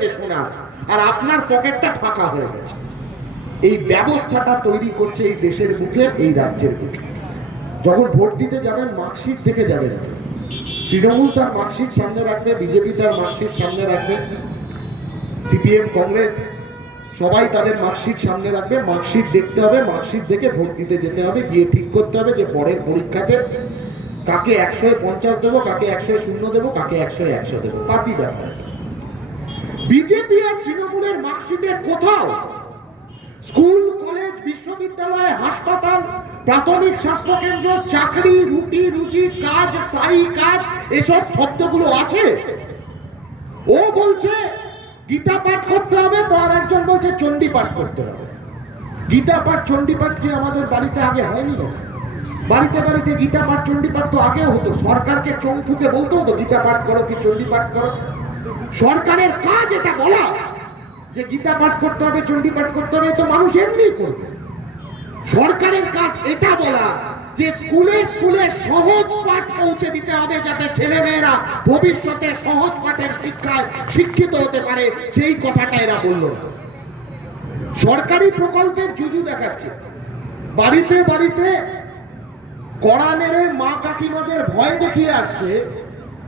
গেছে সোনার, আর আপনার পকেটটা ফাঁকা হয়ে গেছে। এই ব্যবস্থাটা তৈরি করছে এই দেশের বুকে এই রাজ্যের বুকে যখন ভোট দিতে যাবেন, মার্কশিট দেখে যাবেন। তৃণমূল তার মার্কশিট সামনে রাখবে, বিজেপি তার মার্কশিট সামনে রাখবে, সিপিএম, কংগ্রেস, সবাই তাদের মার্কশিট সামনে রাখবে। মার্কশিট দেখতে হবে, মার্কশিট দেখে ভোট দিতে যেতে হবে, গিয়ে ঠিক করতে হবে যে পরের পরীক্ষাতে কাকে একশো পঞ্চাশ দেবো, কাকে একশো শূন্য দেবো, কাকে একশো একশো দেবো। পাতি ব্যাপার বিজেপি আর তৃণমূলের মার্কশিটের কোথাও স্কুল, কলেজ, বিশ্ববিদ্যালয়, হাসপাতাল, প্রাথমিক স্বাস্থ্য কেন্দ্র চাকরি, রুটি, রুজি, কাজ, স্থায়ী কাজ, এসব শব্দগুলো আছে? ও বলছে, গীতা পাঠ করতে হবে, তো আর একজন বলছে, চণ্ডী পাঠ করতে হবে। গীতা পাঠ, চণ্ডী পাঠ কি আমাদের বাড়িতে আগে হয়নি? বাড়িতে বাড়িতে গীতা পাঠ, চণ্ডী পাঠ তো আগেও হতো। সরকারকে চোখ ফুকে বলতে হতো গীতা পাঠ করো কি, চণ্ডী পাঠ করো। সরকারের কাজ এটা বলা যে গীতা পাঠ করতে হবে, চণ্ডী পাঠ করতে হবে তো মানুষ এমনি করবে। সরকারের কাজ এটা বলা যে স্কুলে স্কুলে সহজ পাঠ পৌঁছে দিতে হবে যাতে ছেলে মেয়েরা ভবিষ্যতে সহজ পাঠের শিক্ষায় শিক্ষিত হতে পারে, সেই কথাটা এরা বলল সরকারি প্রকল্পের জুজু দেখাচ্ছে। বাড়িতে বাড়িতে কড়া নেড়ে মা কাকিমাদের ভয় দেখিয়ে আসছে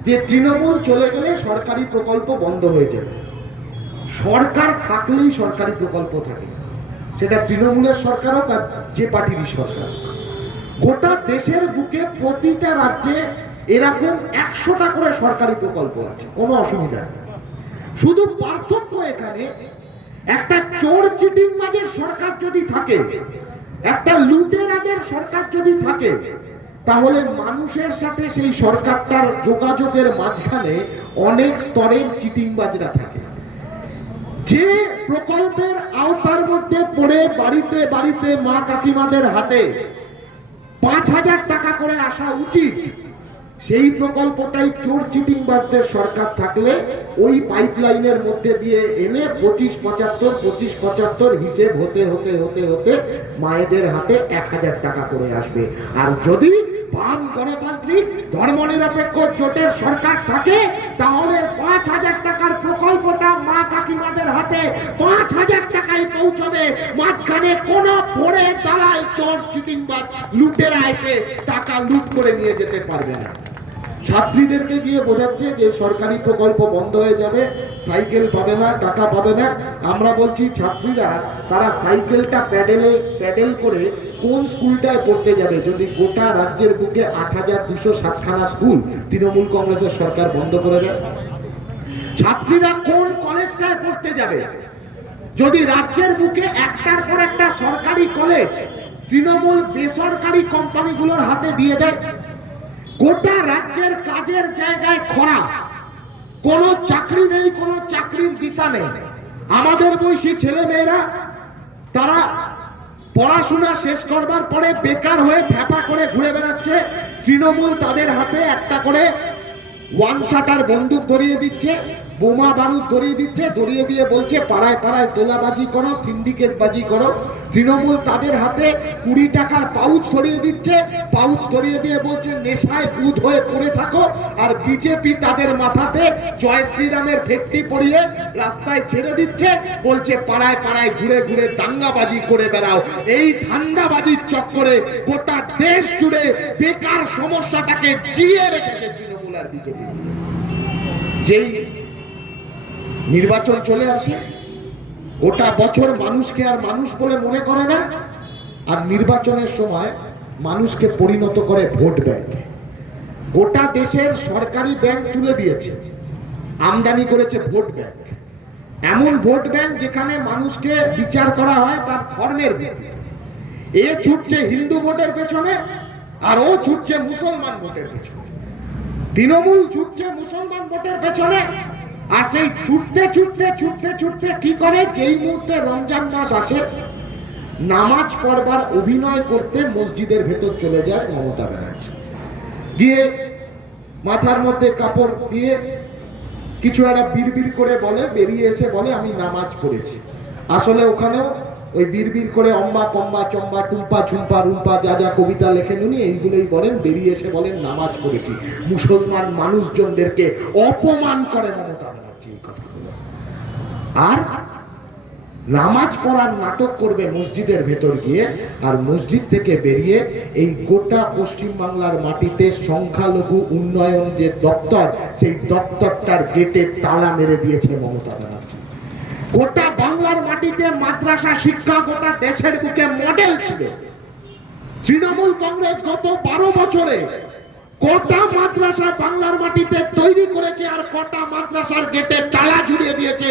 যে তৃণমূল চলে গেলে সরকারি প্রকল্প বন্ধ হয়ে যাবে সরকার থাকলেই সরকারি প্রকল্প থাকে। সেটা তৃণমূলের সরকার হোক আর যে পার্টিরই সরকার। গোটা দেশের বুকে প্রতিটা রাজ্যে এরকম একশোটা করে সরকারি প্রকল্প আছে, কোনো অসুবিধা নেই। শুধু পার্থক্য এখানে, একটা চোর চিটিং মাঝের সরকার যদি থাকে, একটা লুটের লুটেরাদের সরকার যদি থাকে তাহলে মানুষের সাথে সেই সরকারটার যোগাযোগের মাঝখানে অনেক স্তরের চিটিংবাজরা থাকে। যে প্রকল্পের আওতার মধ্যে পড়ে বাড়িতে বাড়িতে মা কাকিমাদের হাতে পাঁচ হাজার টাকা করে আসা উচিত, সেই প্রকল্পটাই চোর চিটিং বাজদের সরকার থাকলে ওই পাইপলাইনের মধ্যে দিয়ে এনে পঁচিশ পঁচাত্তর পঁচিশ পঁচাত্তর হিসেব হতে হতে হতে হতে মায়েদের হাতে এক হাজার টাকা করে আসবে। আর যদি বাম গণতান্ত্রিক, ধর্মনিরপেক্ষ, জোটের সরকার থাকে, তাহলে পাঁচ হাজার টাকার প্রকল্পটা মা কাকিমাদের হাতে পাঁচ হাজার টাকায় পৌঁছবে। মাঝখানে কোন ভোরে দালাল চোর চিটিং বাজ লুটেরা এসে টাকা লুট করে নিয়ে যেতে পারবে না। ছাত্রীদেরকে গিয়ে বোঝাচ্ছে যে সরকারি প্রকল্প বন্ধ হয়ে যাবে, সাইকেল পাবে না, টাকা পাবে না। আমরা বলছি, ছাত্রীরা, তারা সাইকেলটা প্যাডেলে, প্যাডেল করে কোন স্কুলটায় পড়তে যাবে? যদি গোটা রাজ্যের বুকে আট হাজার দুশো সাতখানা স্কুল তৃণমূল কংগ্রেসের সরকার বন্ধ করে দেয়? ছাত্রীরা কোন কলেজটায় পড়তে যাবে? যদি রাজ্যের বুকে একটার পর একটা সরকারি কলেজ তৃণমূল বেসরকারি কোম্পানিগুলোর হাতে দিয়ে দেয় গোটা রাজ্যের কাজের জায়গায় খরা। কোনো চাকরি নেই, কোনো চাকরির দিশা নেই। আমাদের বয়সী ছেলে মেয়েরা তারা পড়াশোনা শেষ করবার পরে বেকার হয়ে ফ্যাপা করে ঘুরে বেড়াচ্ছে। তৃণমূল তাদের হাতে একটা করে ওয়ান শাটার বন্দুক ধরিয়ে দিচ্ছে, বোমা বারুদ ধরিয়ে দিচ্ছে, ধরিয়ে দিয়ে বলছে, পাড়ায় পাড়ায় তোলাবাজি করো সিন্ডিকেট বাজি করো। তৃণমূল তাদের হাতে কুড়ি টাকার পাউচ ধরিয়ে দিচ্ছে। পাউচ ধরিয়ে দিয়ে বলছে, নেশায় বুধ হয়ে পড়ে থাকো। আর বিজেপি তাদের মাথাতে জয় শ্রীরামের ভেট্টি পরিয়ে রাস্তায় ছেড়ে দিচ্ছে। বলছে, পাড়ায় পাড়ায় ঘুরে ঘুরে দাঙ্গাবাজি করে বেড়াও। এই ধান্দাবাজির চক্করে গোটা দেশ জুড়ে বেকার সমস্যাটাকে জিয়ে রেখেছে তৃণমূল আর বিজেপি। যেই নির্বাচন চলে আসে গোটা বছর মানুষকে আর মানুষ বলে মনে করে না। আর নির্বাচনের সময় মানুষকে পরিণত করে ভোট ব্যাংক। গোটা দেশের সরকারি ব্যাংক তুলে দিয়েছে। আমদানি করেছে ভোট ব্যাংক। এমন ভোট ব্যাংক যেখানে মানুষকে বিচার করা হয় তার ধর্মের এ ছুটছে হিন্দু ভোটের পেছনে, আর ও ছুটছে মুসলমান ভোটের পেছনে। তৃণমূল ছুটছে মুসলমান ভোটের পেছনে। আর সেই ছুটতে ছুটতে ছুটতে ছুটতে কি করে? যেই মুহূর্তে রমজান মাস আসে, নামাজ পড়বার অভিনয় করতে মসজিদের ভেতর চলে যায় মমতা ব্যানার্জি। গিয়ে মাথার মধ্যে কাপড় দিয়ে কিছু একটা বিড়বিড় করে বলে, বেরিয়ে এসে বলে, আমি নামাজ পড়েছি। আসলে ওখানেও ওই বিড়বিড় করে অম্বা, কম্বা, চম্বা, টুম্পা, ঝুম্পা, রুম্পা, যা যা কবিতা লেখেন উনি, এইগুলোই বলেন, বেরিয়ে এসে বলেন, নামাজ পড়েছি। মুসলমান মানুষজনদেরকে অপমান করে মমতা আর নামাজ পড়ার নাটক করবে মসজিদের ভেতর গিয়ে, আর মসজিদ থেকে বেরিয়ে এই গোটা মাটিতে সংখ্যালঘু উন্নয়ন যে দপ্তর, সেই দপ্তরটার গেটে তালা মেরে দিয়েছে মমতা ব্যানার্জি। গোটা বাংলার মাটিতে মাদ্রাসা শিক্ষা গোটা দেশের বুকে মডেল ছিল। তৃণমূল কংগ্রেস গত বারো বছরে কটা মাদ্রাসা বাংলার মাটিতে তৈরি করেছে আর কটা মাদ্রাসার গেটে তালা ঝুলিয়ে দিয়েছে।